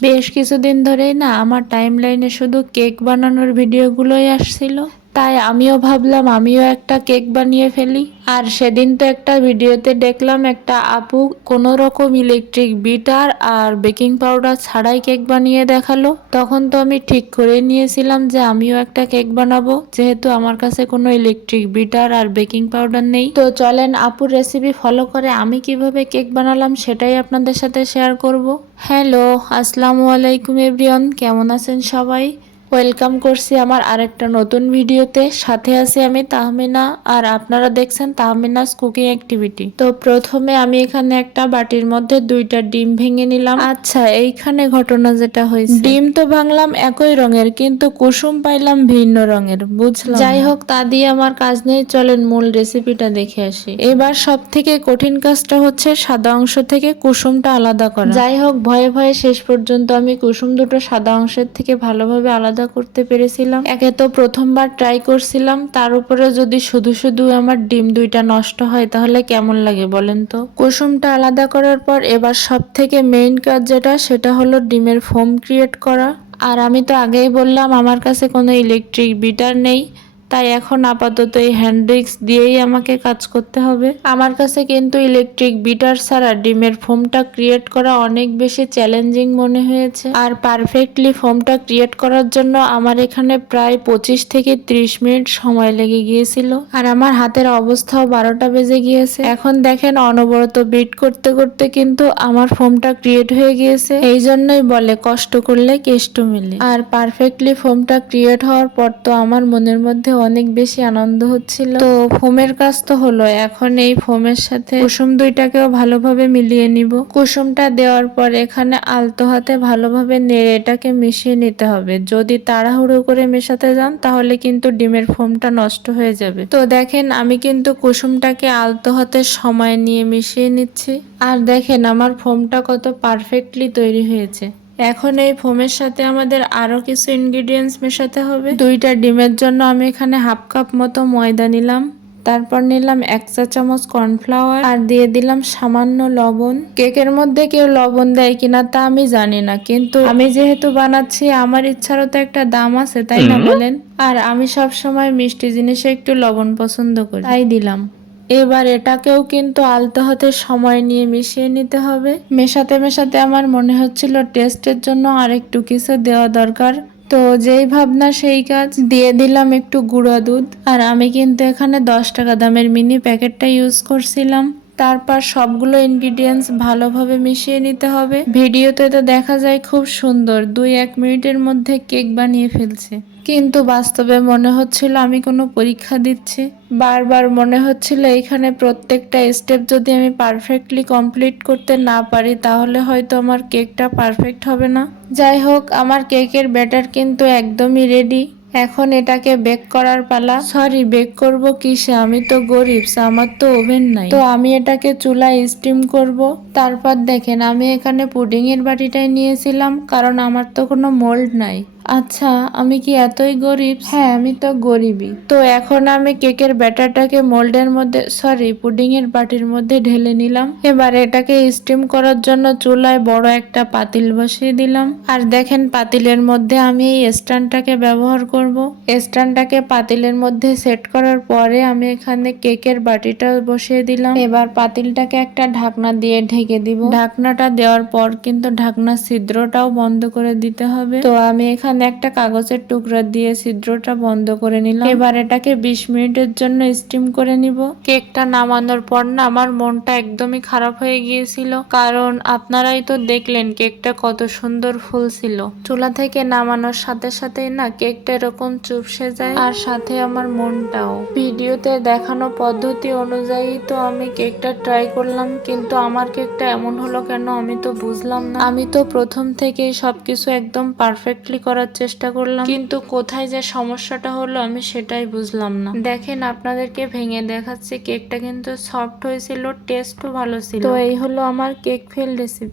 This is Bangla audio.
বেশ কিছুদিন ধরেই না আমার টাইম লাইনে শুধু কেক বানানোর ভিডিওগুলোই আসছিল। তাই আমিও ভাবলাম, আমিও একটা কেক বানিয়ে ফেলি। আর সেদিন তো একটা ভিডিওতে দেখলাম, একটা আপু কোনো রকম ইলেকট্রিক বিটার আর বেকিং পাউডার ছাড়াই কেক বানিয়ে দেখাল। তখন তো আমি ঠিক করে নিয়েছিলাম যে আমিও একটা কেক বানাবো, যেহেতু আমার কাছে কোনো ইলেকট্রিক বিটার আর বেকিং পাউডার নেই। তো চলেন, আপুর রেসিপি ফলো করে আমি কীভাবে কেক বানালাম সেটাই আপনাদের সাথে শেয়ার করব। হ্যালো আসসালামু আলাইকুম এভরিওয়ান কেমন আছেন সবাই? ওয়েলকাম করছি আমার আরেকটা নতুন ভিডিওতে। সাথে আছি আমি তাহমিনা আর আপনারা দেখছেন তাহমিনাস কুকিং অ্যাক্টিভিটি। তো প্রথমে আমি এখানে একটা বাটির মধ্যে দুইটা ডিম ভেঙে নিলাম। আচ্ছা এইখানে ঘটনা যেটা হয়েছে। ডিম তো ভাঙলাম একই রঙের কিন্তু কুসুম পাইলাম ভিন্ন রঙের বুঝলাম যাই হোক তা দিয়ে আমার কাজ নেই চলেন মূল রেসিপিটা দেখে আসি। এবার সব থেকে কঠিন কাজটা হচ্ছে সাদা অংশ থেকে কুসুমটা আলাদা করা। যাই হোক ভয়ে ভয়ে শেষ পর্যন্ত আমি কুসুম দুটো সাদা অংশের থেকে ভালোভাবে আলাদা করতে পেরেছিলাম। একে তো প্রথমবার ট্রাই করছিলাম, তার উপরে যদি শুধু শুধু আমার ডিম দুইটা নষ্ট হয়, তাহলে কেমন লাগে বলেন তো? কুসুমটা আলাদা করার পর এবার সব থেকে মেইন কাজ যেটা, সেটা হলো ডিমের ফোম ক্রিয়েট করা। আর আমি তো আগেই বললাম, আমার কাছে কোনো ইলেকট্রিক বিটার নেই। তাই এখন আপাতত এই হ্যান্ড্রিক্স দিয়েই আমাকে কাজ করতে হবে। আমার কাছে কিন্তু ইলেকট্রিক বিটার ছাড়া ডিমের ফোমটা ক্রিয়েট করা অনেক বেশি চ্যালেঞ্জিং মনে হয়েছে। আর পারফেক্টলি ফোমটা ক্রিয়েট করার জন্য আমার এখানে প্রায় পঁচিশ থেকে ত্রিশ মিনিট সময় লেগে গিয়েছিল। আর আমার হাতের অবস্থাও বারোটা বেজে গিয়েছে। এখন দেখেন অনবরত বিট করতে করতে কিন্তু আমার ফোমটা ক্রিয়েট হয়ে গিয়েছে। এই জন্যই বলে কষ্ট করলে কেষ্ট মিলে। আর পারফেক্টলি ফোমটা ক্রিয়েট হওয়ার পর তো আমার মনের মধ্যে অনেক বেশি আনন্দ হচ্ছিল। তো ফোমের কাজ তো হলো এখন এই ফোমের সাথে কুসুম দুইটাকেও ভালোভাবে মিলিয়ে নিব। কুসুমটা দেওয়ার পর এখানে আলতো হাতে ভালোভাবে নেড়ে এটাকে মিশিয়ে নিতে হবে। যদি তাড়াহুড়ো করে মেশাতে যান তাহলে কিন্তু ডিমের ফোমটা নষ্ট হয়ে যাবে। তো দেখেন আমি কিন্তু কুসুমটাকে আলতো হাতে সময় নিয়ে মিশিয়ে নিচ্ছি। আর দেখেন আমার ফোমটা কত পারফেক্টলি তৈরি হয়েছে। এখন এই ফোমের সাথে আমাদের আরও কিছু ইনগ্রিডিয়েন্টস মেশাতে হবে। দুইটা ডিমের জন্য আমি এখানে হাফ কাপ মতো ময়দা নিলাম। তারপর নিলাম এক চা চামচ কর্নফ্লাওয়ার আর দিয়ে দিলাম সামান্য লবণ। কেকের মধ্যে কেউ লবণ দেয় কিনা তা আমি জানি না কিন্তু আমি যেহেতু বানাচ্ছি আমার ইচ্ছারও তো একটা দাম আছে তাই না বলেন? আর আমি সব সময় মিষ্টি জিনিসে একটু লবণ পছন্দ করি। তাই দিলাম। এবার এটাকেও কিন্তু আলতো হতে সময় নিয়ে মিশিয়ে নিতে হবে। মেশাতে মেশাতে আমার মনে হচ্ছিল টেস্টের জন্য আর একটু কিছু দেওয়া দরকার। তো যেই ভাবনা সেই কাজ। দিয়ে দিলাম একটু গুঁড়া দুধ। আর আমি কিন্তু এখানে দশ টাকা দামের মিনি প্যাকেটটা ইউজ করছিলাম। তারপর সবগুলো ইনগ্রিডিয়েন্টস ভালোভাবে মিশিয়ে নিতে হবে। ভিডিওতে তো দেখা যায় খুব সুন্দর, দুই এক মিনিটের মধ্যে কেক বানিয়ে ফেলছে। কিন্তু বাস্তবে মনে হচ্ছিল আমি কোনো পরীক্ষা দিচ্ছি। বারবার মনে হচ্ছিল এখানে প্রত্যেকটা স্টেপ যদি আমি পারফেক্টলি কমপ্লিট করতে না পারি, তাহলে হয়তো আমার কেকটা পারফেক্ট হবে না। যাই হোক, আমার কেকের ব্যাটার কিন্তু একদমই রেডি এখন এটাকে বেক করার পালা। সরি বেক করব কিসে? আমি তো গরিব আমার তো ওভেন নাই। তো আমি এটাকে চুলায় স্টিম করব। তারপর দেখেন আমি এখানে পুডিংয়ের এর বাটিটাই নিয়েছিলাম কারণ আমার তো কোনো মোল্ড নাই। আচ্ছা আমি কি এতই গরিব? হ্যাঁ আমি তো গরিবই। তো এখন আমি কেকের ব্যাটারটাকে মোল্ডের মধ্যে, সরি পুডিং এর বাটির মধ্যে ঢেলে নিলাম। এবার এটাকে স্টিম করার জন্য চুলায় বড় একটা পাতিল বসিয়ে দিলাম। আর দেখেন, পাতিলের মধ্যে আমি এই স্ট্যান্ডটাকে ব্যবহার করব। স্ট্যান্ডটাকে পাতিলের মধ্যে সেট করার পরে আমি এখানে কেকের বাটিটা বসিয়ে দিলাম। এবার পাতিলটাকে একটা ঢাকনা দিয়ে ঢেকে দিব। ঢাকনাটা দেওয়ার পর কিন্তু ঢাকনা ছিদ্রটাও বন্ধ করে দিতে হবে। তো আমি এখানে একটা কাগজের টুকরা দিয়ে ছিদ্রটা বন্ধ করে নিলাম। এবার এটাকে বিশ মিনিটের জন্য স্টিম করে নিব। কেকটা নামানোর পর না আমার মনটা একদমই খারাপ হয়ে গিয়েছিল। কারণ আপনারাই তো দেখলেন কেকটা কত সুন্দর ফুল ছিল। চুলা থেকে নামানোর সাথে সাথেই না কেকটা এরকম চুপসে যায়। আর সাথে আমার মনটাও। ভিডিওতে দেখানো পদ্ধতি অনুযায়ী তো আমি কেকটা ট্রাই করলাম, কিন্তু আমার কেকটা এমন হলো কেন আমি তো বুঝলাম না। আমি তো প্রথম থেকেই সবকিছু একদম পারফেক্টলি করার চেষ্টা করলাম। কিন্তু কোথায় যে সমস্যাটা হলো আমি সেটাই বুঝলাম না। দেখেন আপনাদেরকে ভেঙে দেখাচ্ছি কেকটা কিন্তু সফট হয়েছিল টেস্টও ভালো ছিল। তো এই হলো আমার কেক ফেল রেসিপি